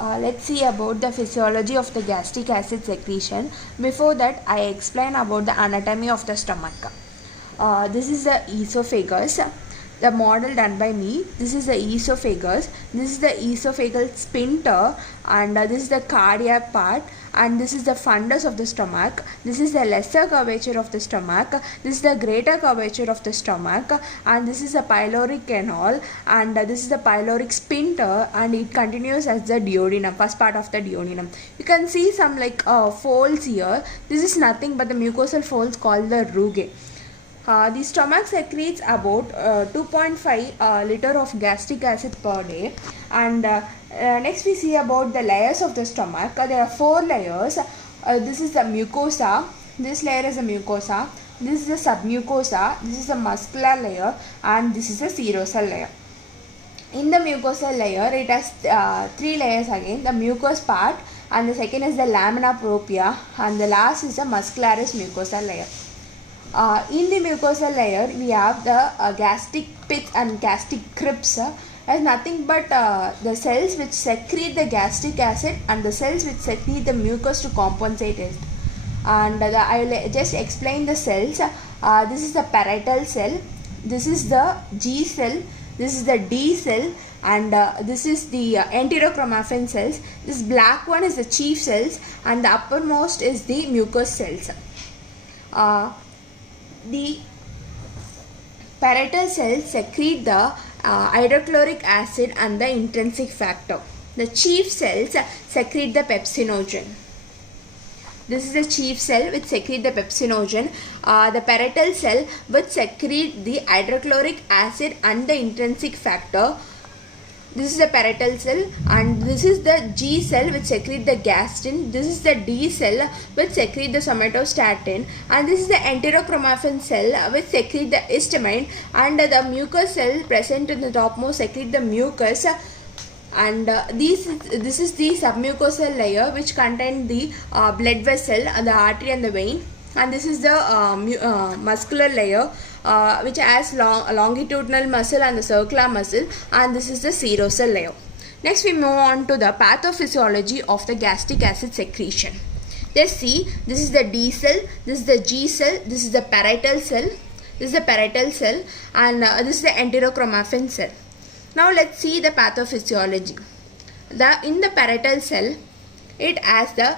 Let's see about the physiology of the gastric acid secretion. Before that, I explain about the anatomy of the stomach. This is the esophagus, the model done by me. This is the esophagus, this is the esophageal sphincter, and this is the cardiac part, and this is the fundus of the stomach. This is the lesser curvature of the stomach, this is the greater curvature of the stomach, and this is the pyloric canal, and this is the pyloric sphincter, and it continues as the duodenum, first part of the duodenum. You can see some folds here. This is nothing but the mucosal folds called the rugae. The stomach secretes about 2.5 liter of gastric acid per day. And next we see about the layers of the stomach. There are 4 layers. This is the mucosa. This layer is the mucosa. This is the submucosa. This is the muscular layer, and this is the serosal layer. In the mucosal layer, it has 3 layers again. The mucous part, and the second is the lamina propria, and the last is the muscularis mucosal layer. In the mucosal layer, we have the gastric pits and gastric crypts. As nothing but the cells which secrete the gastric acid and the cells which secrete the mucus to compensate it. And I will just explain the cells. This is the parietal cell, this is the G cell, this is the D cell, and this is the enterochromaffin cells. This black one is the chief cells, and the uppermost is the mucous cells. The parietal cells secrete the hydrochloric acid and the intrinsic factor. The chief cells secrete the pepsinogen. This is the chief cell which secrete the pepsinogen. The parietal cell which secrete the hydrochloric acid and the intrinsic factor. This is the parietal cell, and this is the G cell which secrete the gastrin. This is the D cell which secrete the somatostatin, and this is the enterochromaffin cell which secrete the histamine, and the mucous cell present in the topmost secrete the mucus. And this is the submucosal layer which contain the blood vessel, the artery and the vein. And this is the muscular layer which has longitudinal muscle and the circular muscle, and this is the serosal layer. Next we move on to the pathophysiology of the gastric acid secretion. Let's see, this is the D cell, this is the G cell, this is the parietal cell, this is the parietal cell, and this is the enterochromaffin cell. Now let's see the pathophysiology. In the parietal cell, it has the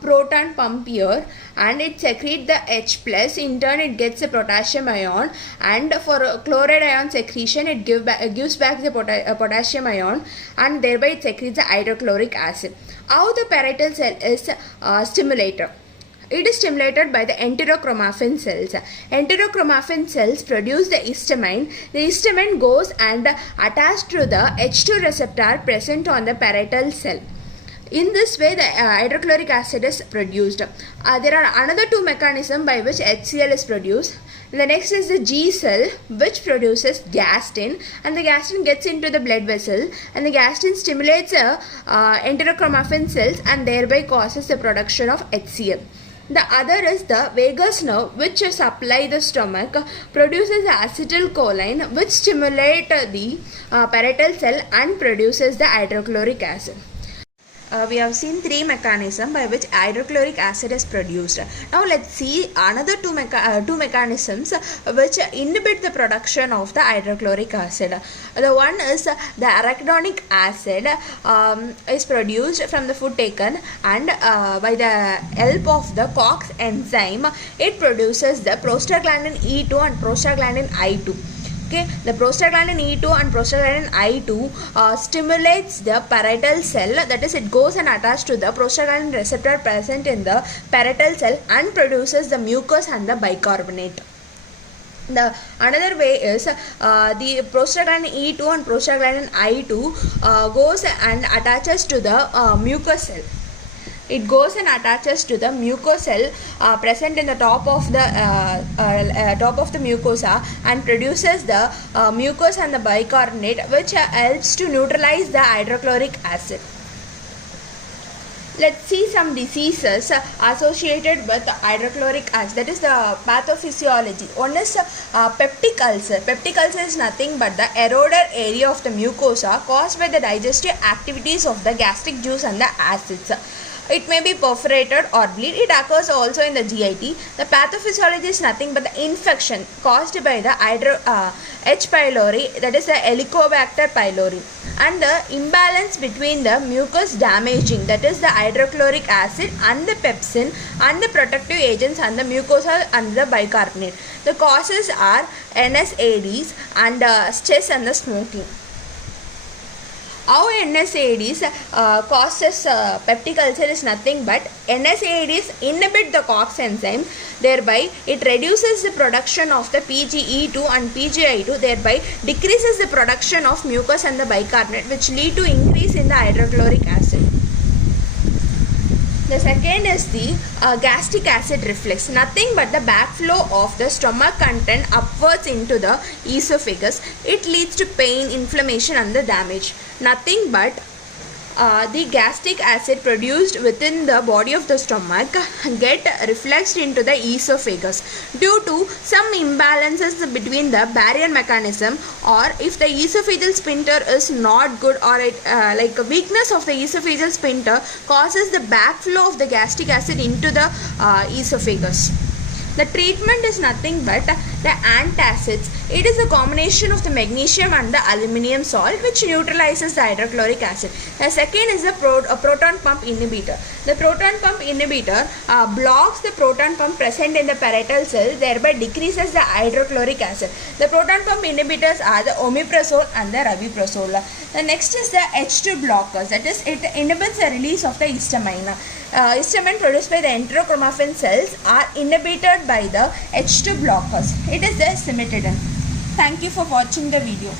proton pump here, and it secretes the H plus. In turn, it gets a potassium ion, and for chloride ion secretion, it gives back the potassium ion, and thereby it secretes the hydrochloric acid. How the parietal cell is stimulated? It is stimulated by the enterochromaffin cells. Enterochromaffin cells produce the histamine. The histamine goes and attached to the H2 receptor present on the parietal cell. In this way, the hydrochloric acid is produced. There are another 2 mechanisms by which HCl is produced. The next is the G cell, which produces gastrin, and the gastrin gets into the blood vessel, and the gastrin stimulates enterochromaffin cells and thereby causes the production of HCl. The other is the vagus nerve, which supply the stomach, produces acetylcholine, which stimulate the parietal cell and produces the hydrochloric acid. We have seen 3 mechanisms by which hydrochloric acid is produced. Now let's see another 2 mechanisms which inhibit the production of the hydrochloric acid. The one is the arachidonic acid is produced from the food taken, and by the help of the COX enzyme, it produces the prostaglandin E2 and prostaglandin I2. Okay, the prostaglandin E2 and prostaglandin I2 stimulates the parietal cell, that is, it goes and attached to the prostaglandin receptor present in the parietal cell and produces the mucus and the bicarbonate. The another way is the prostaglandin E2 and prostaglandin I2 goes and attaches to the mucus cell. It goes and attaches to the mucous cell present in the top of the mucosa and produces the mucus and the bicarbonate, which helps to neutralize the hydrochloric acid. Let's see some diseases associated with hydrochloric acid. That is the pathophysiology. One is peptic ulcer. Peptic ulcer is nothing but the eroded area of the mucosa caused by the digestive activities of the gastric juice and the acids. It may be perforated or bleed. It occurs also in the GIT. The pathophysiology is nothing but the infection caused by the H. pylori, that is the Helicobacter pylori, and the imbalance between the mucus damaging, that is the hydrochloric acid, and the pepsin, and the protective agents and the mucosal and the bicarbonate. The causes are NSAIDs and stress and the smoking. How NSAIDs causes peptic ulcer is nothing but NSAIDs inhibit the COX enzyme, thereby it reduces the production of the PGE2 and PGI2, thereby decreases the production of mucus and the bicarbonate, which lead to increase in the hydrochloric acid. The second is the gastric acid reflux, nothing but the backflow of the stomach content upwards into the esophagus. It leads to pain, inflammation and the damage. Nothing but the gastric acid produced within the body of the stomach get refluxed into the esophagus due to some imbalances between the barrier mechanism, or if the esophageal sphincter is not good, or it like a weakness of the esophageal sphincter causes the backflow of the gastric acid into the esophagus. The treatment is nothing but the antacids. It is a combination of the magnesium and the aluminium salt which neutralizes the hydrochloric acid. The second is the proton pump inhibitor. The proton pump inhibitor blocks the proton pump present in the parietal cell, thereby decreases the hydrochloric acid. The proton pump inhibitors are the omeprazole and the rabeprazole. The next is the H2 blockers, that is, it inhibits the release of the histamine. Histamine produced by the enterochromaffin cells are inhibited by the H2 blockers. It is the cimetidine. Thank you for watching the video.